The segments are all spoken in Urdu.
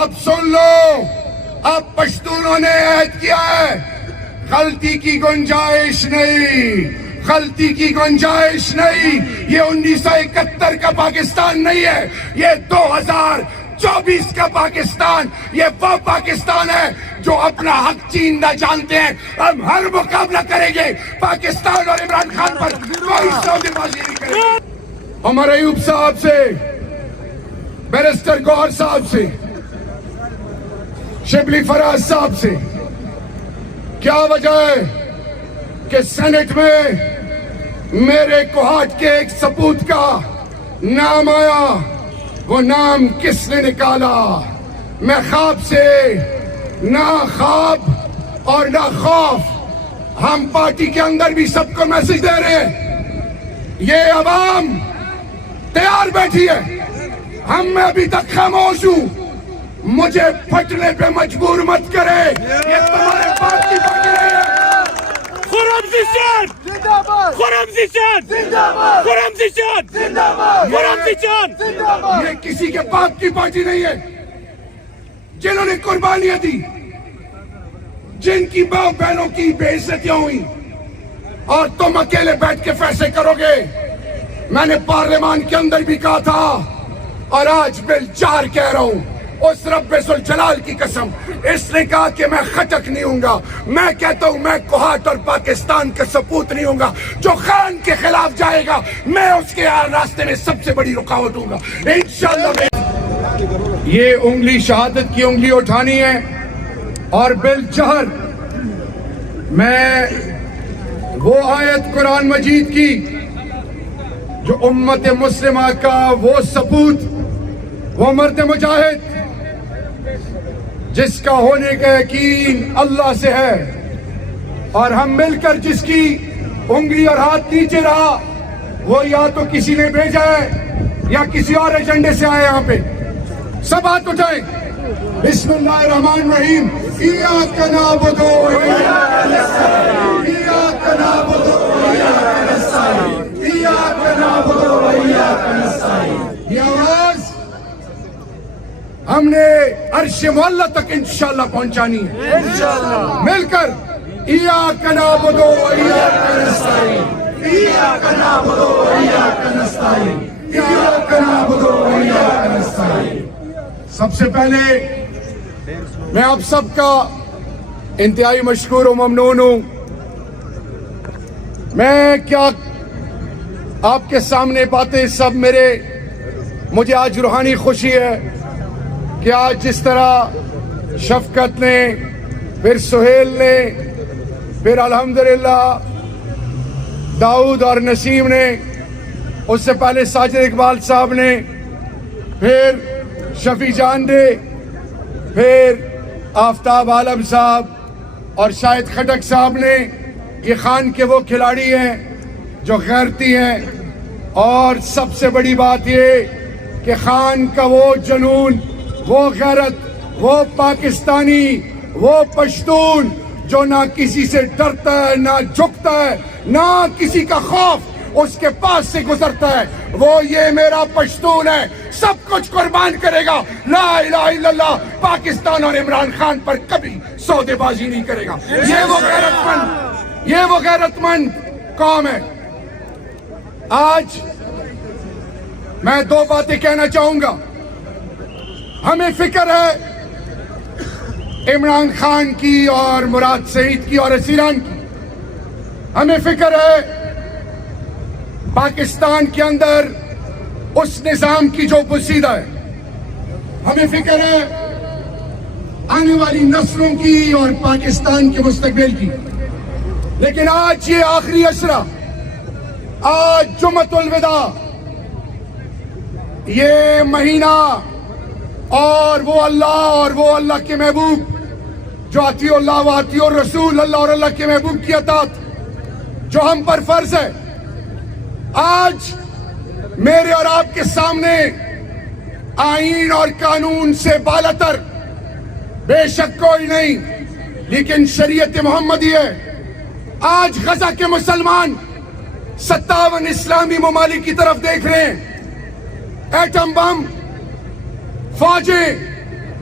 اب سن لو، اب پشتونوں نے عہد کیا ہے، غلطی کی گنجائش نہیں، غلطی کی گنجائش نہیں۔ یہ 1971 کا پاکستان نہیں ہے، یہ 2024 کا پاکستان۔ یہ وہ پاکستان ہے جو اپنا حق چین نہ جانتے ہیں۔ ہم ہر مقابلہ کریں گے پاکستان اور عمران خان پر، کوئی سودے بازی نہیں کریں گے۔ عمر ایوب صاحب سے، بیرسٹر گوہر صاحب سے، شبلی فراز صاحب سے کیا وجہ ہے کہ سینٹ میں میرے کوہاٹ کے ایک سپوت کا نام آیا؟ وہ نام کس نے نکالا؟ میں خواب سے نہ خواب اور نہ خوف، ہم پارٹی کے اندر بھی سب کو میسج دے رہے ہیں۔ یہ عوام تیار بیٹھی ہے، ہم میں ابھی تک خاموش ہوں، مجھے پھٹنے پہ مجبور مت کرے، یہ تمہارے باپ کی پارٹی نہیں ہے۔ خرم زیشان زندہ باد، خرم زیشان زندہ باد، خرم زیشان زندہ باد، خرم زیشان زندہ باد۔ یہ کسی کے باپ کی پارٹی نہیں ہے۔ جنہوں نے قربانیاں دی، جن کی ماں بہنوں کی بے عزتیاں ہوئی، اور تم اکیلے بیٹھ کے فیصلے کرو گے۔ میں نے پارلیمان کے اندر بھی کہا تھا اور آج بالجار کہہ رہا ہوں، اس رب ذوالجلال کی قسم، اس نے کہا کہ میں خٹک نہیں ہوں گا۔ میں کہتا ہوں میں کوہاٹ اور پاکستان کا سپوت نہیں ہوں گا۔ جو خان کے خلاف جائے گا میں اس کے راستے میں سب سے بڑی رکاوٹ ہوں گا انشاءاللہ۔ یہ انگلی شہادت کی انگلی اٹھانی ہے، اور بالجہر میں وہ آیت قرآن مجید کی جو امت مسلمہ کا وہ سپوت، وہ مرد مجاہد جس کا ہونے کا یقین اللہ سے ہے، اور ہم مل کر جس کی انگلی اور ہاتھ نیچے رہا، وہ یا تو کسی نے بھیجا ہے یا کسی اور ایجنڈے سے آئے یہاں پہ۔ سب ہاتھ اٹھائیں، بسم اللہ الرحمن الرحیم۔ ایاک نعبد و ایاک نستعین، ایاک نعبد و ایاک نستعین، ایاک نعبد و ایاک نستعین۔ یہ آواز ہم نے عرش معلی تک انشاءاللہ پہنچانی ہے، انشاءاللہ مل کر۔ ایاک نعبد و ایاک نستعین، ایاک نعبد و ایاک نستعین، ایاک نعبد و ایاک نستعین۔ سب سے پہلے میں آپ سب کا انتہائی مشکور و ممنون ہوں۔ میں کیا آپ کے سامنے باتیں سب مجھے آج روحانی خوشی ہے کہ آج جس طرح شفقت نے، پھر سہیل نے، پھر الحمدللہ داؤد اور نسیم نے، اس سے پہلے ساجد اقبال صاحب نے، پھر شفیع جان نے، پھر آفتاب عالم صاحب اور شاہد خٹک صاحب نے، یہ خان کے وہ کھلاڑی ہیں جو غیرتی ہیں، اور سب سے بڑی بات یہ کہ خان کا وہ جنون، وہ غیرت، وہ پاکستانی، وہ پشتون جو نہ کسی سے ڈرتا ہے، نہ جھکتا ہے، نہ کسی کا خوف اس کے پاس سے گزرتا ہے، وہ یہ میرا پشتون ہے، سب کچھ قربان کرے گا، لا الہ الا اللہ، پاکستان اور عمران خان پر کبھی سودے بازی نہیں کرے گا۔ یہ وہ غیرت مند قوم ہے۔ آج میں دو باتیں کہنا چاہوں گا۔ ہمیں فکر ہے عمران خان کی اور مراد سعید کی اور اسیران کی، ہمیں فکر ہے پاکستان کے اندر اس نظام کی جو پوشیدہ ہے، ہمیں فکر ہے آنے والی نسلوں کی اور پاکستان کے مستقبل کی۔ لیکن آج یہ آخری اشرہ، آج جمعۃ الوداع، یہ مہینہ، اور وہ اللہ کے محبوب جو اطیع اللہ و اطیع الرسول، اللہ اور اللہ کے محبوب کی اطاعت جو ہم پر فرض ہے، آج میرے اور آپ کے سامنے آئین اور قانون سے بالاتر بے شک کوئی نہیں، لیکن شریعت محمدی ہے۔ آج غزہ کے مسلمان 57 اسلامی ممالک کی طرف دیکھ رہے ہیں، ایٹم بم، فوجیں،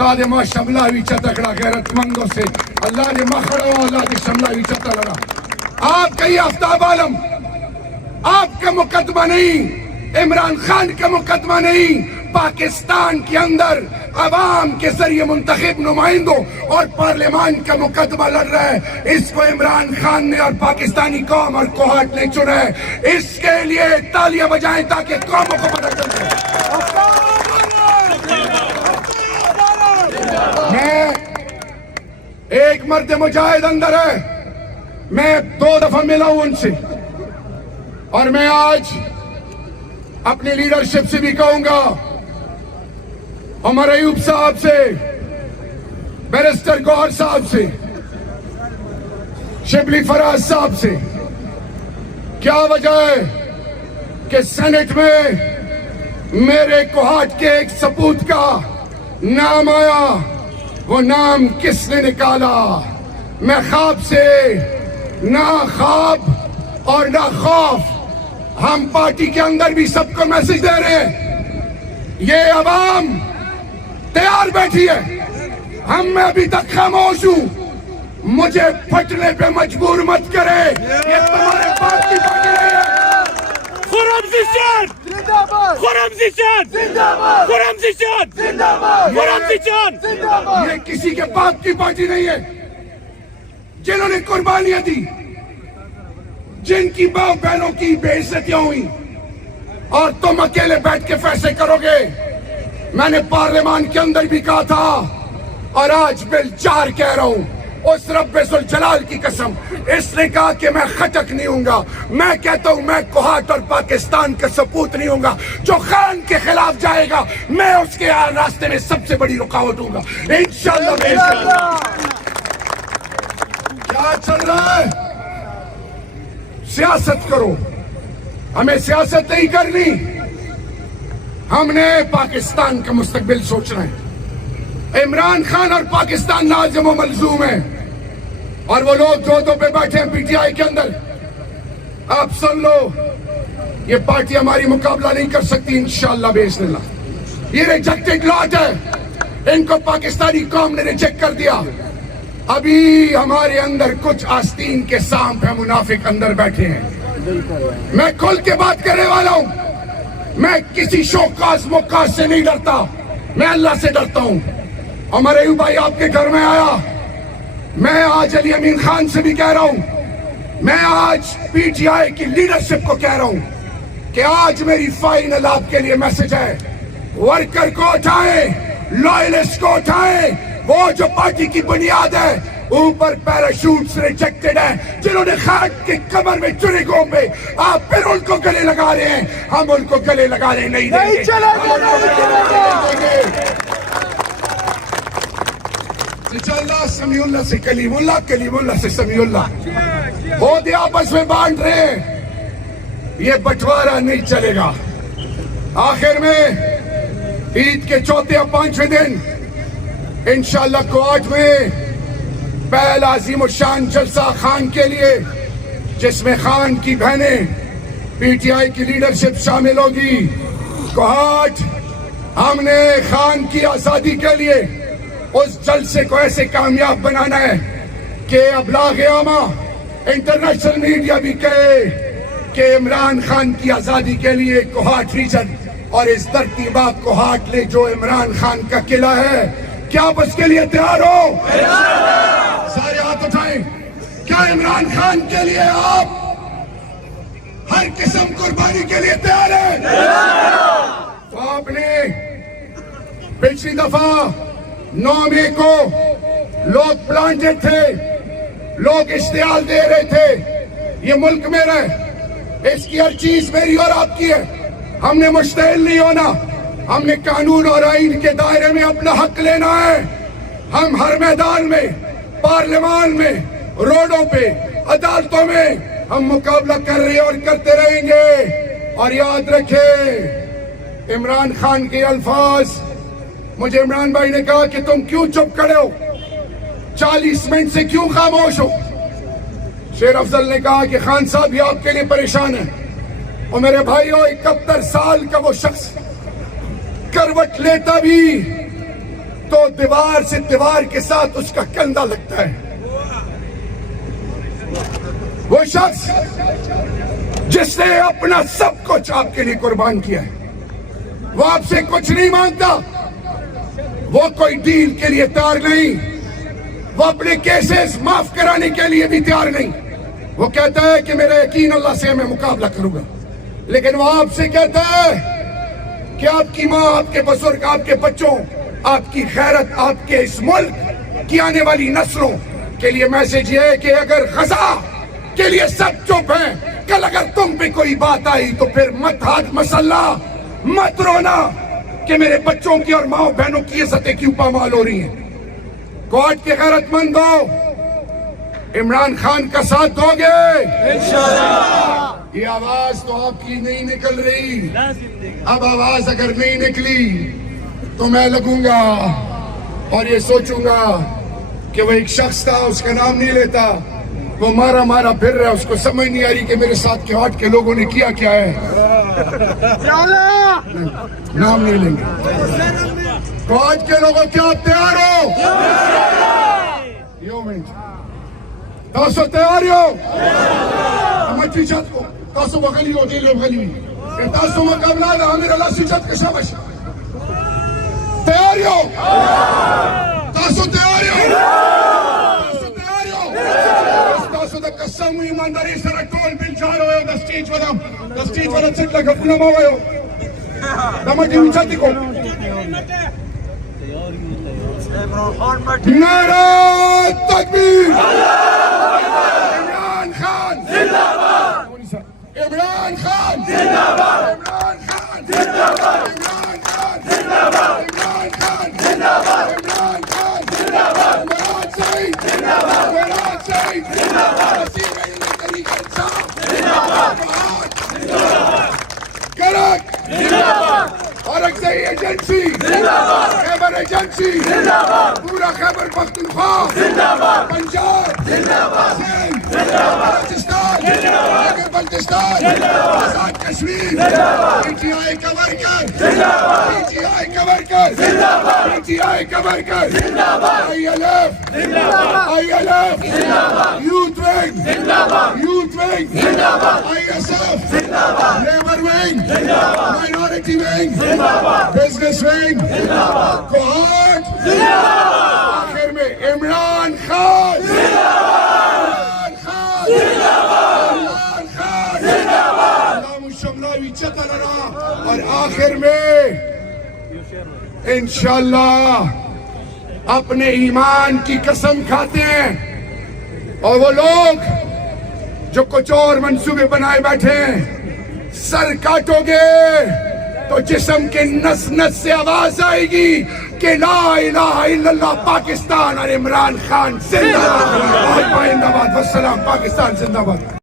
تا دے ما شملہ ہوئی چتکڑا غیرت مندوں سے اللہ نے مخڑا اللہ دے شملہ ہوئی چتا لڑا. آپ کا یہ آفتاب عالم آپ کا مقدمہ نہیں, عمران خان کا مقدمہ نہیں, پاکستان کے اندر عوام کے ذریعے منتخب نمائندوں اور پارلیمان کا مقدمہ لڑ رہا ہے. اس کو عمران خان نے اور پاکستانی قوم اور کوہاٹ نے چنا ہے. اس کے لیے تالیاں بجائیں تاکہ قوموں کو پتہ چلے. میں ایک مرد مجاہد اندر ہے, میں 2 دفعہ ملا ہوں ان سے, اور میں آج اپنی لیڈرشپ سے بھی کہوں گا, عمر ایوب صاحب سے, بیرسٹر گوہر صاحب سے, شبلی فراز صاحب سے, کیا وجہ ہے کہ سینٹ میں میرے کوہاٹ کے ایک سپوت کا نام آیا, وہ نام کس نے نکالا؟ میں خواب سے نہ خواب اور نہ خوف, ہم پارٹی کے اندر بھی سب کو میسج دے رہے ہیں, یہ عوام تیار بیٹھی ہے, ہم میں ابھی تک خاموش ہوں, مجھے پھٹنے پہ مجبور مت کرے, یہ تمہارے باپ کی پارٹی نہیں ہے. خرم زیشان زندہ باد, خرم زیشان زندہ باد, خرم زیشان زندہ باد, خرم زیشان زندہ باد. یہ کسی کے باپ کی پارٹی نہیں ہے. جنہوں نے قربانیاں دی, جن کی باپ بہنوں کی بے عزتیاں ہوئی, اور تم اکیلے بیٹھ کے فیصلے کرو گے. میں نے پارلیمان کے اندر بھی کہا تھا اور آج بالجار کہہ رہا ہوں, اس رب ذوالجلال کی قسم, اس نے کہا کہ میں خٹک نہیں ہوں گا. میں کہتا ہوں میں کوہاٹ اور پاکستان کا سپوت نہیں ہوں گا. جو خان کے خلاف جائے گا میں اس کے راستے میں سب سے بڑی رکاوٹ ہوں گا انشاءاللہ. کیا چل رہا ہے؟ سیاست کرو, ہمیں سیاست نہیں کرنی, ہم نے پاکستان کا مستقبل سوچنا ہے. عمران خان اور پاکستان لازم و ملزوم ہیں, اور وہ لوگ جو پہ بیٹھے ہیں پی ٹی آئی کے اندر, آپ سن لو, یہ پارٹی ہماری مقابلہ نہیں کر سکتی انشاءاللہ باذن اللہ. یہ ریجیکٹڈ لاٹ ہے, ان کو پاکستانی قوم نے ریجیکٹ کر دیا. ابھی ہمارے اندر کچھ آستین کے سانپ ہیں, منافق اندر بیٹھے ہیں. میں کھل کے بات کرنے والا ہوں, میں کسی شوکاز موکاز سے نہیں ڈرتا, میں اللہ سے ڈرتا ہوں. عمر ایوب بھائی آپ کے گھر میں آیا, میں آج علی امین خان سے بھی کہہ رہا ہوں, میں آج پی ٹی آئی کی لیڈرشپ کو کہہ رہا ہوں کہ آج میری فائنل آپ کے لیے میسج ہے, ورکر کو اٹھائیں, لائلسٹ کو اٹھائیں, وہ جو پارٹی کی بنیاد ہے, اوپر پیراشوٹس ریجیکٹڈ ہیں, جنہوں نے خاک کے کمر میں چنے گھومے, آپ پھر ان کو گلے لگا رہے ہیں. ہم ان کو گلے لگانے نہیں دیں گے. اللہ سمیع اللہ سے کلیم اللہ, کلیم اللہ سے سمیع اللہ, عہدے آپس میں بانٹ رہے ہیں, یہ بٹوارا نہیں چلے گا. آخر میں عید کے 4 یا 5ویں دن انشاءاللہ کوہاٹ میں پہلا عظیم الشان جلسہ خان کے لیے, جس میں خان کی بہنیں پی ٹی آئی کی لیڈرشپ شامل ہوگی. کوہاٹ ہم نے خان کی آزادی کے لیے اس جلسے کو ایسے کامیاب بنانا ہے کہ ابلاغ عامہ, انٹرنیشنل میڈیا بھی کہے کہ عمران خان کی آزادی کے لیے کوہاٹ ریجن اور اس دھرتی باپ کوہاٹ لے جو عمران خان کا قلعہ ہے, کیا آپ اس کے لیے تیار ہو؟ سارے ہاتھ اٹھائیں. کیا عمران خان کے لیے آپ ہر قسم قربانی کے لیے تیار ہیں؟ تو آپ نے پچھلی دفعہ 9 مئی کو لوگ پلانٹڈ تھے, لوگ اشتعال دے رہے تھے, یہ ملک میرا ہے, اس کی ہر چیز میری اور آپ کی ہے. ہم نے مشتعل نہیں ہونا, ہم نے قانون اور آئین کے دائرے میں اپنا حق لینا ہے. ہم ہر میدان میں, پارلیمان میں, روڈوں پہ, عدالتوں میں ہم مقابلہ کر رہے اور کرتے رہیں گے. اور یاد رکھیں عمران خان کے الفاظ, مجھے عمران بھائی نے کہا کہ تم کیوں چپ کھڑے ہو, 40 منٹ سے کیوں خاموش ہو. شیر افضل نے کہا کہ خان صاحب یہ آپ کے لیے پریشان ہیں. اور میرے بھائیو, 71 سال کا وہ شخص کروٹ لیتا بھی تو دیوار سے دیوار کے ساتھ اس کا کندھا لگتا ہے. وہ شخص جس نے اپنا سب کچھ آپ کے لیے قربان کیا ہے, وہ آپ سے کچھ نہیں مانگتا, وہ کوئی ڈیل کے لیے تیار نہیں, وہ اپنے کیسز معاف کرانے کے لیے بھی تیار نہیں. وہ کہتا ہے کہ میرا یقین اللہ سے میں مقابلہ کروں گا, لیکن وہ آپ سے کہتا ہے کہ آپ کی ماں, آپ کے بزرگ, آپ کے بچوں, آپ کی غیرت, آپ کے اس ملک کی آنے والی نسلوں کے لیے میسج یہ ہے کہ اگر غزہ کے لیے سب چپ ہیں, کل اگر تم پہ کوئی بات آئی تو پھر مت ہاتھ مسلح, مت رونا کہ میرے بچوں کی اور ماں بہنوں کی عزتیں کیوں پامال ہو رہی ہیں. کوارٹ کے غیرت مند ہو, عمران خان کا ساتھ دو گے انشاءاللہ. یہ آواز تو آپ کی نہیں نکل رہی, اب آواز اگر نہیں نکلی تو میں لگوں گا اور یہ سوچوں گا کہ وہ ایک شخص تھا, اس کا نام نہیں لیتا, وہ مارا مارا پھر رہا ہے, اس کو سمجھ نہیں آ رہی کہ میرے ساتھ کوارٹ کے لوگوں نے کیا کیا ہے. نام نہیں لیں گے. کوارٹ کے لوگوں کیا آپ تیار ہو؟ یو منٹ تاسو تیار ہو؟ مچی چت کو تاسو بغلی ہو, جیلو بغلی ہوئی کہ تاسو مقابلہ دا امیر اللہ سی چت کشا بشا. تیار ہو؟ تاسو تیار ہو؟ تاسو تیار ہو؟ تاسو دا قسم ایمانداری سره ټول بل چالو یو د سټیج ودم, د سټیج ور څټ لګ په نامو وایو دا مټی چت کو. نعرہ تکبیر, عمران خان زندہ باد, عمران خان زندہ باد, عمران خان زندہ باد, عمران خان زندہ باد, عمران خان زندہ باد, عمران خان زندہ باد, مراد سعید زندہ باد, مراد سعید زندہ باد, وسیم طریقہ انصاف زندہ باد, کرک زندہ باد, اورنگزئی ایجنسی زندہ باد, خیبر ایجنسی زندہ باد, پورا خیبر پختونخوا زندہ باد, پنجاب زندہ باد, سندھ زندہ باد, بلوچستان زندہ باد, بلوچستان زندہ باد, آزاد کشمیر زندہ باد, پی ٹی آئی کا ورکر زندہ باد, پی ٹی آئی کا ورکر زندہ باد, پی ٹی آئی کا ورکر زندہ باد, آئی ایل ایف زندہ باد, آئی ایل ایف زندہ باد, یوتھ ونگ زندہ باد, یوتھ ونگ زندہ باد, آئی ایس ایف زندہ باد, لیبر ونگ زندہ باد, مائنورٹی ونگ زندہ باد, بزنس ونگ زندہ باد, کوارٹ زندہ باد, آخر میں عمران خان زندہ باد, عمران خان زندہ باد, عمران خان زندہ باد, نام الشملاوی چتر رہا. اور آخر میں انشاءاللہ اپنے ایمان کی قسم کھاتے ہیں, اور وہ لوگ جو کچھ اور منصوبے بنائے بیٹھے ہیں, سر کاٹو گے تو جسم کے نس نس سے آواز آئے گی کہ لا الہ الا اللہ پاکستان اور عمران خان زندہ باد. والسلام, پاکستان زندہ باد.